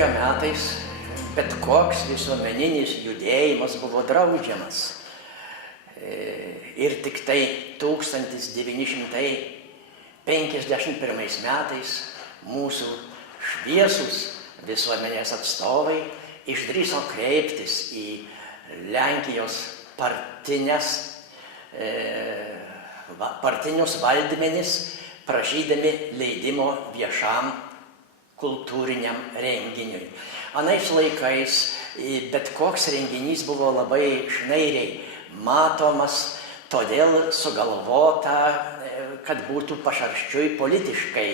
tarpukario metais bet koks visuomeninis judėjimas buvo draudžiamas. Ir tik tai 1951 metais mūsų šviesūs visuomenės atstovai išdrįso kreiptis į Lenkijos partinius valdmenis, prašydami leidimo viešam kultūriniam renginiui. Anais laikais bet koks renginys buvo labai šnairiai matomas, todėl sugalvota, kad būtų pašarščiui politiškai.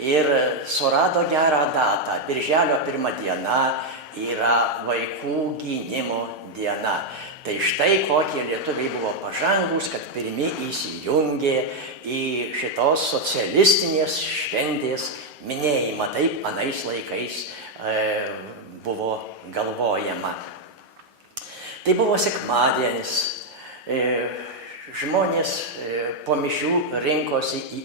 Ir surado gerą datą. Birželio 1 diena yra vaikų gynimo diena. Tai štai kokie lietuviai buvo pažangus, kad pirmi įsijungė į šitos socialistinės šventės minėjimą. Taip anais laikais buvo galvojama. Tai buvo sekmadienis. Žmonės po mišių rinkosi į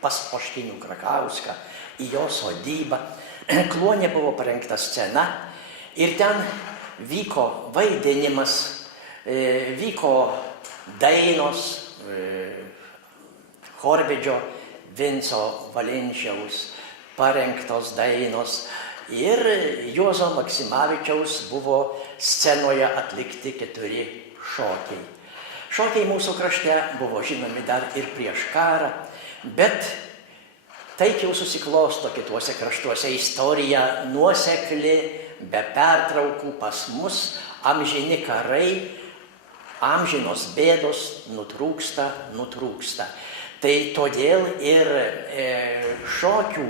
pas Oškinių Krakauską, į jo sodybą. Kluone buvo parengta scena ir ten vyko vaidinimas, vyko dainos, chorvedžio Vinco Valinčiaus parengtos dainos ir Juozo Maksimavičiaus buvo scenoje atlikti 4 šokiai. Šokiai mūsų krašte buvo žinomi dar ir prieš karą, bet taip jau susiklosto kituose kraštuose istorija nuosekli, be pertraukų pas mus amžini karai, amžinos bėdos nutrūksta. Tai todėl ir šokių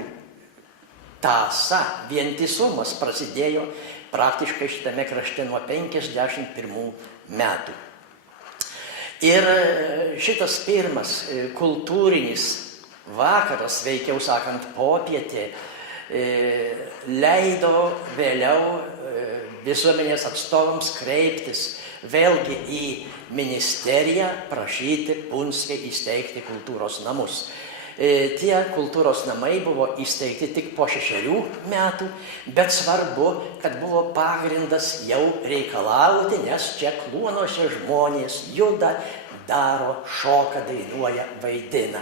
tąsa, vientisumas prasidėjo praktiškai šitame krašte nuo 51 metų. Ir šitas pirmas kultūrinis vakaras, veikiau sakant popietė, leido vėliau visuomenės atstovams kreiptis vėlgi į ministeriją, prašyti Punske įsteigti kultūros namus. Tie kultūros namai buvo įsteigti tik po 6 metų, bet svarbu, kad buvo pagrindas jau reikalauti, nes čia kluonuose žmonės juda, daro, šoka, dainuoja, vaidina.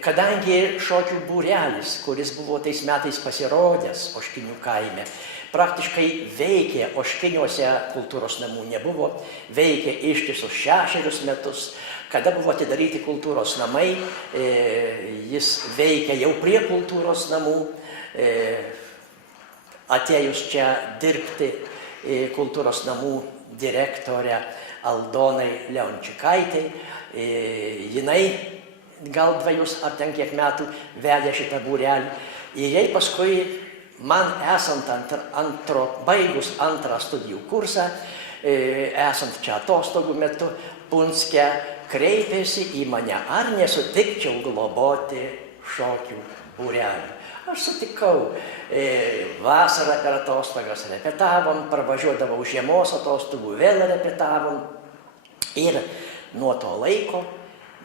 Kadangi šokių būrelis, kuris buvo tais metais pasirodęs Oškinių kaime, praktiškai veikė, Oškiniuose kultūros namų nebuvo, veikė ištisus 6 metus. Kada buvo atidaryti kultūros namai, jis veikė jau prie kultūros namų, atėjus čia dirbti kultūros namų direktorę Aldonai Leončikaitai, jinai gal 2 ar ten kiek metų vedė šitą būrelį. Ir jai paskui, man esant baigus 2 studijų kursą, esant čia atostogų metu, Punske kreipėsi į mane, ar nesutikčiau globoti šokių būrelį. Aš sutikau, vasarą per atostogas repetavom, pravažiuodavau žiemos atostogų, vėl repetavom. Ir nuo to laiko,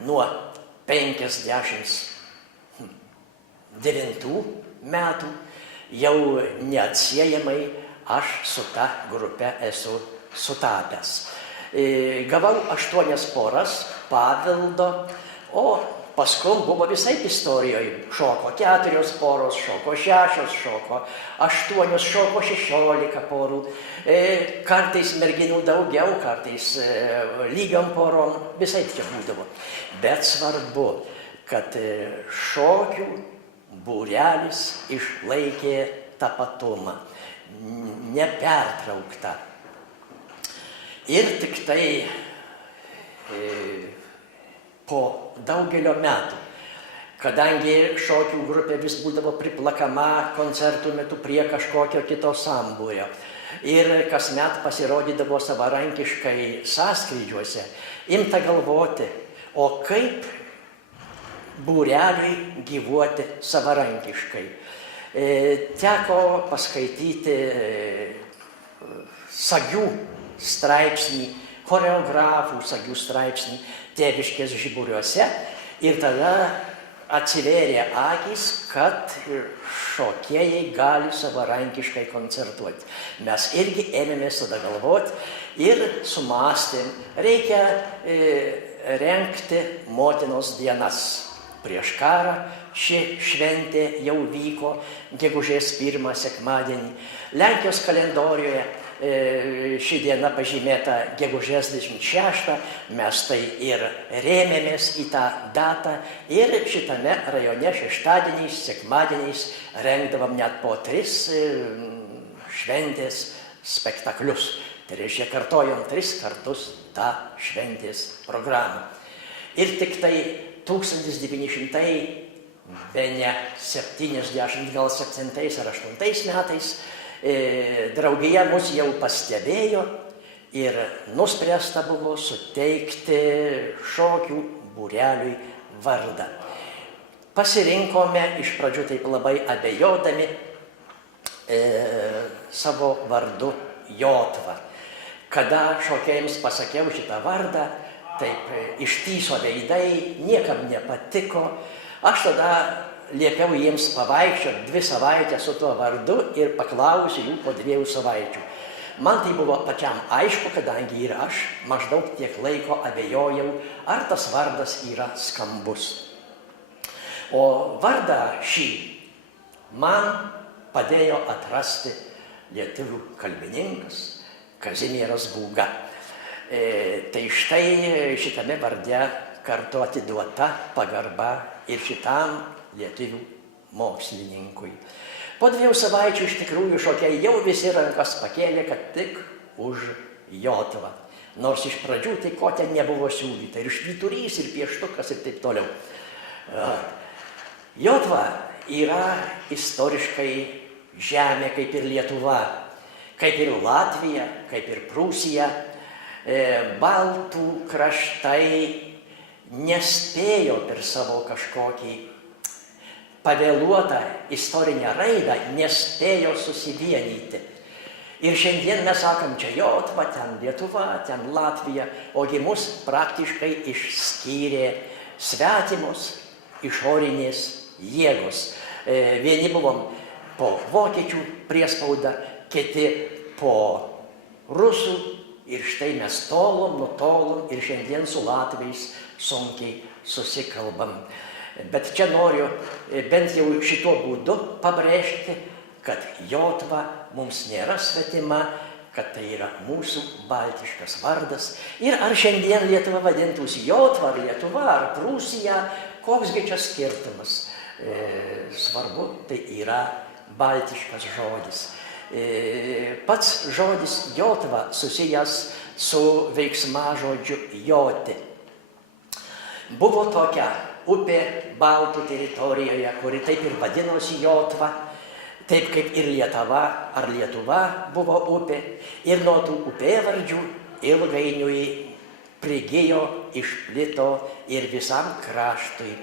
nuo 59 metų, jau neatsiejamai aš su ta grupe esu sutapęs. Gavau 8 poras paveldo, o paskui buvo visaip istorijoje. Šoko 4 poros, šoko 6, šoko 8, šoko 16 porų. Kartais merginų daugiau, kartais lygiom porom, visaip čia būdavo. Bet svarbu, kad šokių būrelis išlaikė tapatumą, nepertrauktą. Ir tik tai po daugelio metų, kadangi šokių grupė vis būdavo priplakama koncertų metu prie kažkokio kito sambūrio ir kasmet pasirodydavo savarankiškai sąskrydžiuose, imta galvoti, o kaip būreliui gyvuoti savarankiškai. Teko paskaityti Sagių straipsnį, choreografų Sagių straipsnį Tėviškės žiburiuose ir tada atsivėrė akys, kad šokėjai gali savarankiškai koncertuoti. Mes irgi ėmėmės tada galvoti ir sumąstėm, reikia rengti motinos dienas. Prieš karą ši šventė jau vyko gegužės 1 sekmadienį. Lenkijos kalendorijoje ši diena pažymėta gegužės 26, mes tai ir rėmėmės į tą datą ir šitame rajone šeštadieniais, sekmadieniais rengdavom net po 3 šventės spektaklius. Tai reiškia, kartojom 3 kartus tą šventės programą. Ir tik tai 1970 gal 7 ar 8 metais draugija mus jau pastebėjo ir nuspręsta buvo suteikti šokių būreliui vardą. Pasirinkome iš pradžių taip labai abejodami savo vardu Jotva. Kada šokėjams pasakiau šitą vardą, taip ištįso veidai, niekam nepatiko. Aš tada liepiau jiems pavaikščioti 2 savaitės su tuo vardu ir paklausiu jų po 2 savaičių. Man tai buvo pačiam aišku, kadangi ir aš maždaug tiek laiko abejojau, ar tas vardas yra skambus. O vardą šį man padėjo atrasti lietuvių kalbininkas Kazimieras Būga. Tai štai šitame varde kartu atiduota pagarba ir šitam lietuvių mokslininkui. Po 2 savaičių iš tikrųjų šokėjai jau visi rankas pakėlė, kad tik už Jotvą. Nors iš pradžių tai ko ten nebuvo siūlyta. Ir švyturys, ir pieštukas, ir taip toliau. Jotva yra istoriškai žemė kaip ir Lietuva, kaip ir Latvija, kaip ir Prūsija. Baltų kraštai nespėjo per savo kažkokį pavėluotą istorinę raidą, nespėjo susivienyti. Ir šiandien mes sakom, čia Jotva, ten Lietuva, ten Latvija, ogi mus praktiškai išskyrė svetimos išorinės jėgos. Vieni buvom po vokiečių priespaudą, kiti po rusų. Ir štai mes nutolom ir šiandien su latviais sunkiai susikalbam. Bet čia noriu bent jau šituo būdu pabrėžti, kad Jotva mums nėra svetima, kad tai yra mūsų baltiškas vardas. Ir ar šiandien Lietuva vadintųsi Jotva, ar Lietuva, ar Prūsija, koksgi čia skirtumas. Svarbu, tai yra baltiškas žodis. Pats žodis Jotva susijęs su veiksmažodžiu joti. Buvo tokia upė Baltų teritorijoje, kuri taip ir vadinosi Jotva, taip kaip ir Lietava ar Lietuva buvo upė. Ir nuo tų upėvardžių ilgainiui prigijo, išplito ir visam kraštui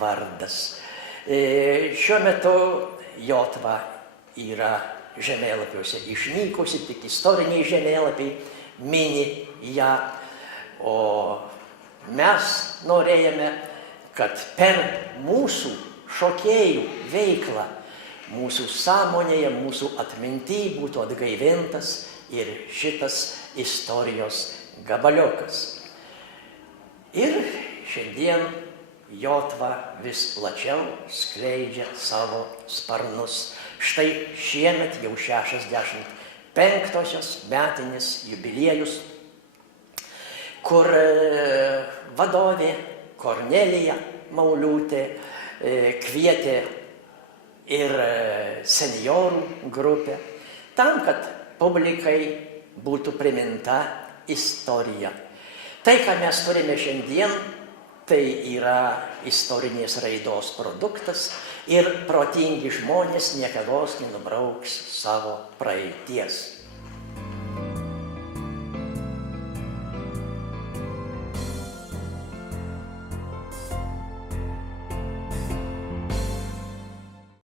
vardas. Šiuo metu Jotva yra žemėlapiuose išnykusi, tik istoriniai žemėlapiai mini ją, o mes norėjome, kad per mūsų šokėjų veiklą, mūsų sąmonėje, mūsų atminty būtų atgaivintas ir šitas istorijos gabaliukas. Ir šiandien Jotva vis plačiau skleidžia savo sparnus. Štai šiemet jau 65-osios metinis jubiliejus, kur vadovė Kornelija Mauliūtė kvietė ir senjorų grupę, tam, kad publikai būtų priminta istorija. Tai, ką mes turime šiandien, tai yra istorinės raidos produktas ir protingi žmonės niekados nenubrauks savo praeities.